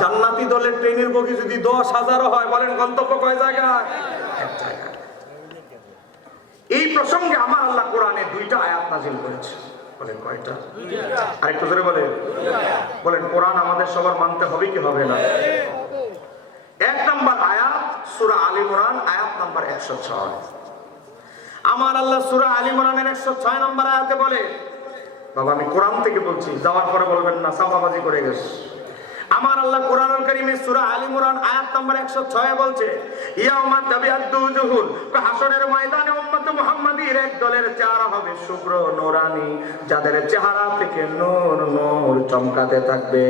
জান্নাতি দলের ট্রেনের বগি যদি 10,000 হয়, বলেন গন্তব্য কয় জায়গায়? এক জায়গায়। এই প্রসঙ্গে আমার আল্লাহ কোরআনে 2টা আয়াত নাযিল করেছে। বলেন কয়টা? আরেকটু জোরে বলেন। বলেন কোরআন আমাদের সবার মানতে হবে কি হবে না? 1 নম্বর আয়াত সূরা আলে ইমরান আয়াত নাম্বার 106। আমার আল্লাহ সূরা আলে ইমরানের 106 নম্বর আয়াতে বলে, বাবা আমি কোরআন থেকে বলছি, যাওয়ার পরে বলবেন না সাফাবাজি করে গেছে। আমার আল্লাহ কোরআনুল কারীমে সূরা আলে ইমরান আয়াত নাম্বার 106 বলছে, ইয়াউমা তাবিয়াদ্দু উজুহুন, হাসরের ময়দানে উম্মত মুহাম্মাদীর এক দলের চেহারা হবে শুভ্র নূরানী, যাদের চেহারা থেকে নূর নূর চমকাতে থাকবে।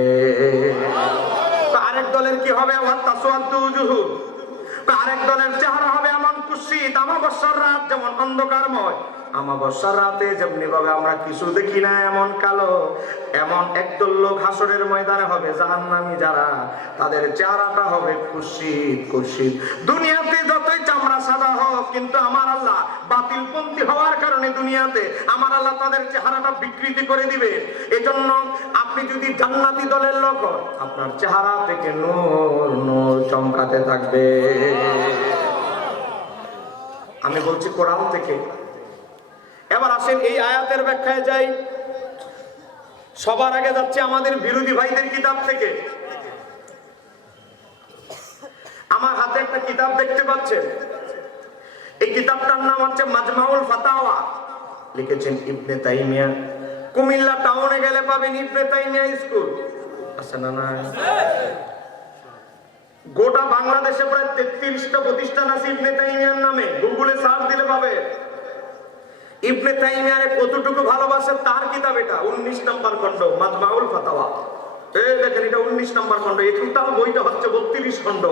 তো আরেক দলের কি হবে? ওয়া তাসওয়াদ্দু উজুহুন, তো আরেক দলের চেহারা হবে এমন কুৎসিত, আমাবস্যার রাত যেমন অন্ধকারময়, আমাবস্যার রাতে যেমনি ভাবে আমরা কিছু দেখি না এমন কালো, এমন একদল লোক হাসরের ময়দানে হবে জাহান্নামী যারা, তাদের চেহারাটা হবে কুৎসিত কুৎসিত। দুনিয়াতে যতই চামড়া সাদা হোক, কিন্তু আমার আল্লাহ বাতিলপন্থী হওয়ার কারণে দুনিয়াতে আমার আল্লাহ তাদের চেহারাটা বিকৃতি করে দিবে। এজন্য আপনি যদি জান্নাতি দলের লোক হন, আপনার চেহারা থেকে নূর নূর চমকাতে থাকবে। আমি বলছি কোরআন থেকে। এবার আসেন এই আয়াতের ব্যাখ্যায় যাই। সবার আগে যাচ্ছে আমাদের বিরোধী ভাইদের কিতাব থেকে। আমার হাতে একটা কিতাব দেখতে পাচ্ছেন, এই কিতাবটার নাম হচ্ছে মাজমাউল ফাতাওয়া, লিখেছেন ইবনে তাইমিয়া। কুমিল্লা টাউনে গেলে পাবেন ইবনে তাইমিয়া স্কুল, আছে না? না, গোটা বাংলাদেশে প্রায় 33টা প্রতিষ্ঠান আছে ইবনে তাইমিয়ার নামে, গুগলে সার্চ দিলে পাবে। ইবনে তাইমিয়ারে কতটুকু ভালোবাসে তার কিতাব এটা, 19 নম্বর খণ্ড মাজমাউল ফাতাওয়া। এই দেখেন এটা 19 নম্বর খণ্ড। এই টোটাল বইটা হচ্ছে 32 খণ্ড।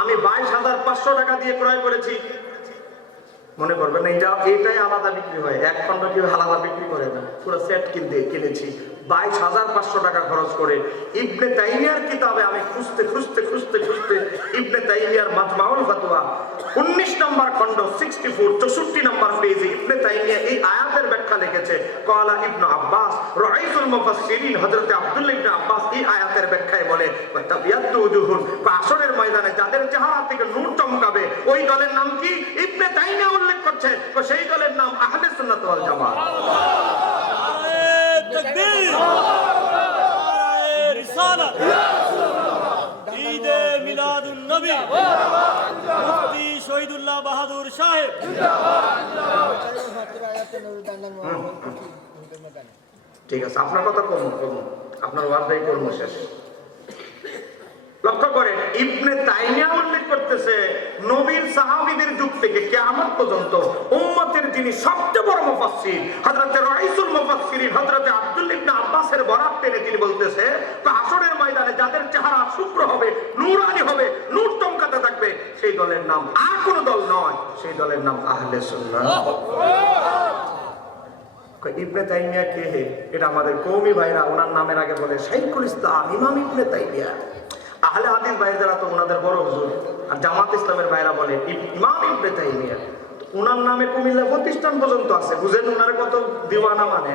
আমি 22,500 টাকা দিয়ে ক্রয় করেছি। মনে করবেন এটাই আলাদা বিক্রি হয়, এক খণ্ড কেউ আলাদা বিক্রি করে না, পুরো সেট কিনেছি 22,500 টাকা খরচ করে। ইবনে তাইমিয়ার কিতাবে আমি খুঁজতে খুঁজতে খুঁজতে খুঁজতে ইবনে তাইমিয়ার মাজমাউল ফাতাওয়া 19 নম্বর খণ্ড 64 নম্বর পেজে ইবনে তাইমিয়া এই আয়াতের ব্যাখ্যা লিখেছে। ক্বালা ইবনে আব্বাস রাইসুল মুফাসসিরিন, হযরত আব্দুল্লাহ ইবনে আব্বাস এই আয়াতের ব্যাখ্যায় বলে, তাবিয়াদ্দু উজুহুন, হাসরের ময়দানে যাদের চেহারা থেকে নূর চমকাবে, ওই দলের নাম কি? ইবনে তাইমিয়া উল্লেখ করছে, সেই দলের নাম আহলে সুন্নাত ওয়াল জামাত। তাকবীর, রিসালাত, ঈদে মিলাদুন নবী, মুফতি শহীদুল্লাহ বাহাদুর সাহেব। ঠিক আছে, আপনার কথা কম, আপনার ওয়াজটাই করবো শেষ। লক্ষ্য করেন ইবনে তাইমিয়া উল্লেখ করতেছে নবীর সাহাবীদের যুগ থেকে কিয়ামত পর্যন্ত উম্মতের যিনি সবচেয়ে বড় মুফাসসির হযরত রাইসুল মুফাসসিরিন হযরত আব্দুল্লাহ ইবনে আব্বাসের বরাত টেনে তিনি বলতেছে, হাসরের ময়দানে যাদের চেহারা শুভ্র হবে, নূরানি হবে, নূর চমকাতে থাকবে, সেই দলের নাম আর কোন দল নয়, সেই দলের নাম আহলে সুন্নাহ। ইবনে তাইমিয়া কে? এটা আমাদের কওমি ভাইরা ওনার নামের আগে বলে শাইখুল ইসলাম ইমাম ইবনে তাইমিয়া। আহলে হাদিস ভাইরা তো ওনাদের বড় হুজুর, আর জামাত ইসলামের ভাইরা বলে ইমাম ইবনে তাইমিয়া। ওনার নামে কুমিল্লা প্রতিষ্ঠান পর্যন্ত আছে। বুঝেন ওনার কত দিওয়ানা, মানে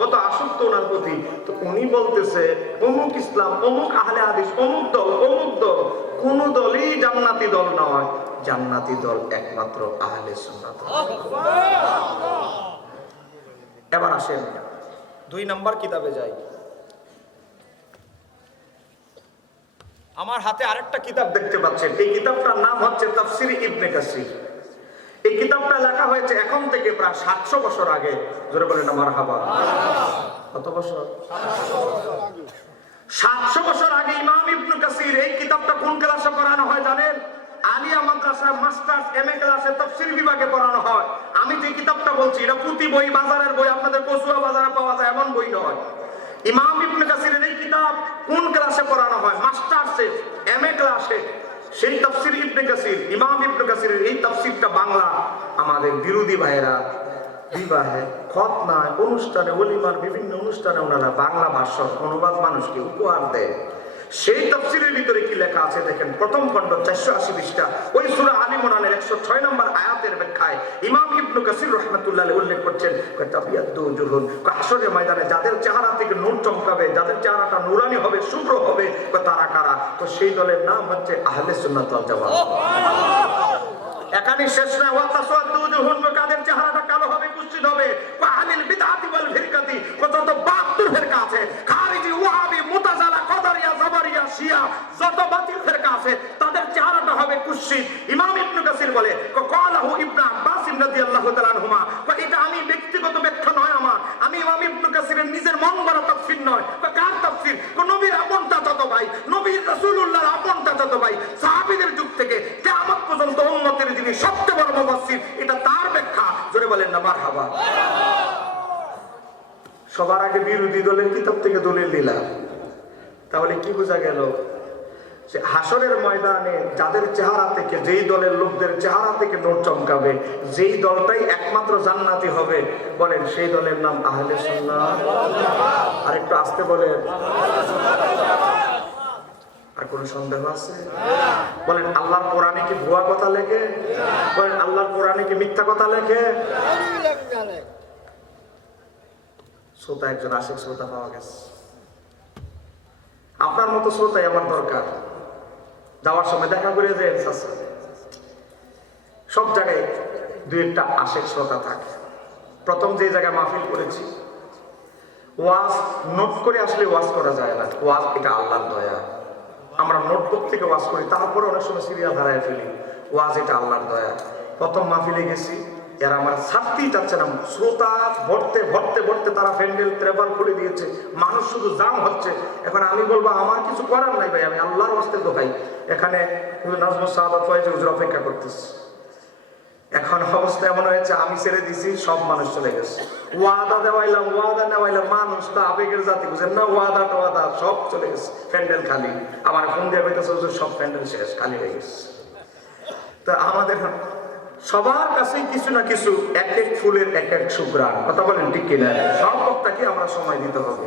কত আসক্ত ওনার প্রতি। তো উনি বলতেছে অমুক ইসলাম, অমুক আহলে হাদিস, অমুক দল, অমুক দল, কোন দলই জান্নাতি দল নয়, জান্নাতি দল একমাত্র আহলে সুন্নাত। এবার আসেন 2 নম্বর কিতাবে যাই। আমার হাতে আরেকটা কিতাব দেখতে পাচ্ছেন, এই কিতাবটার নাম হচ্ছে তাফসীর ইবনে কাসির। এই কিতাবটা লেখা হয়েছে এখন থেকে প্রায় 700 বছর আগে। জোরে বলেন না মারহাবা। কত বছর? 700 বছর আগে ইমাম ইবনে কাসির এই কিতাবটা কোন ক্লাসে পড়ানো হয় জানেন? আলিয়া মাদ্রাসায় মাস্টার্স এমএ ক্লাসে তাফসীর বিভাগে পড়ানো হয়। আমি যে কিতাবটা বলছি এটা পুঁথি বই, বাজারের বই, আপনাদের কচুয়া বাজারে পাওয়া যায় এমন বই নয়। ইমাম ইবনে কাসিরের এই কিতাব কোন ক্লাসে পড়ানো হয়? মাস্টার্সে, এমএ ক্লাসে। সেই তাফসীর ইবনে কাসির, ইমাম ইবনে কাসিরের এই তাফসীরটা বাংলা আমাদের বিরোধী ভাইয়েরা বিবাহে, খতনায়, অনুষ্ঠানে, ওলিমার বিভিন্ন অনুষ্ঠানে ওনারা বাংলা ভাষার অনুবাদ মানুষকে উপহার দেয়। সেই তাফসীরের ভিতরে কি লেখা আছে দেখেন, প্রথম খণ্ড 480 পৃষ্ঠা, ওই সূরা আলী ইমরানের 106 নম্বর আয়াতের ব্যাখ্যায় ইমাম ইবনে কাসির রাহমাতুল্লাহ আলাইহি উল্লেখ করছেন, তাবিয়াদু জুহুন, হাসরের ময়দানে যাদের চেহারা থেকে নূর চমকাবে, যাদের চেহারাটা নূরানি হবে, শুভ্র হবে, তারা কারা? তো সেই দলের নাম হচ্ছে আহলে সুন্নাত ওয়াল জামাত। এখানে শেষ না, ওয়া তাসওয়াদু জুহুন, কাদের চেহারাটা কালো হবে, কুৎসিত হবে, আহলিল বিদআতি ওয়াল ফিরকাতি, যত 72 ফিরকা আছে, খারিজি, ওয়াহাবি, মুতাযালা, কদরিয়া, জাবরিয়া, শিয়া, যত বাতিল ফিরকা আছে, তাদের চেহারাটা হবে কুৎসিত। ইমাম ইবনে কাসির বলে, ক্বালাহু ইবনে আব্বাস রাদিয়াল্লাহু তাআলা আনহুমা, এটা আমি ব্যক্তিগত ব্যাখ্যা নয় আমার, আমি ইমাম ইবনে কাসিরের নিজের মন গড়া তাফসীর নয়। কার তাফসীর? নবীর আপন চাচাতো ভাই, নবীর রাসূলুল্লাহর আপন চাচাতো ভাই, সাহাবীদের যুগ থেকে কিয়ামত পর্যন্ত উম্মতের যিনি সবচেয়ে বড় মুফাসসির, এটা তার ব্যাখ্যা। জোরে বলেন না মারহাবা। সবার আগে বিরোধী দলের কিতাব থেকে দলিল দিলাম, তাহলে কি বোঝা গেল? যে হাসরের ময়দানে যাদের চেহারা থেকে, যেই দলের লোকদের চেহারা থেকে নূর চমকাবে, যেই দলটাই একমাত্র জান্নাতি হবে, বলেন সেই দলের নাম আহলে সুন্নাত। আর একটু আস্তে বলেন। আর কোন সন্দেহ আছে? বলেন আল্লাহর কোরআনে কি ভুয়া কথা লেখে? বলেন আল্লাহর কোরআনে কি মিথ্যা কথা লেখে? শ্রোতা একজন আশিক শ্রোতা পাওয়া গেছে। আপনার মতো শ্রোতাই আমার দরকার। যাওয়ার সময় দেখা করে যে সব জায়গায় দুই একটা আশিক শ্রোতা থাকে। প্রথম যে জায়গায় মাহফিল করেছি, ওয়াজ নোট করে আসলে ওয়াজ করা যায় না। ওয়াজ এটা আল্লাহর দয়া। আমরা নোটবুক থেকে ওয়াজ করি, তারপরে অনেক সময় সিরিয়াল ধারায় ফেলি। ওয়াজ এটা আল্লাহর দয়া। প্রথম মাহফিলে গেছি, এরা আমার ছাড়তেই চাচ্ছে না। শ্রোতা ভরতে ভরতে ভরতে তারা প্যান্ডেল ট্রেবল খুলে দিয়েছে, মানুষ শুধু জাম হচ্ছে। এখন আমি বলবো আমার কিছু করার নাই ভাই, আমি আল্লাহর ওয়াস্তে দোহাই। এখানে নাজমুস সাহাবাত ফয়েজ হুজুর অপেক্ষা করতেছে। এখন অবস্থা এমন হয়েছে, আমি ছেড়ে দিছি, সব মানুষ চলে গেছে। ওয়াদা দেওয়াইলাম, ওয়াদা নেওয়াইলাম, মানুষ তো আবেগের জাতি, বুঝেন না? ওয়াদা টোয়াদা সব চলে গেছে, প্যান্ডেল খালি। আমার ফোন দিয়ে পেতেছে সব প্যান্ডেল শেষ, খালি হয়ে গেছে। তো আমাদের সবার কাছেই কিছু না কিছু, এক এক ফুলের এক এক সুঘ্রাণ। কথা বলেন ঠিক কিনা? সব বক্তাকে আমরা সময় দিতে হবে।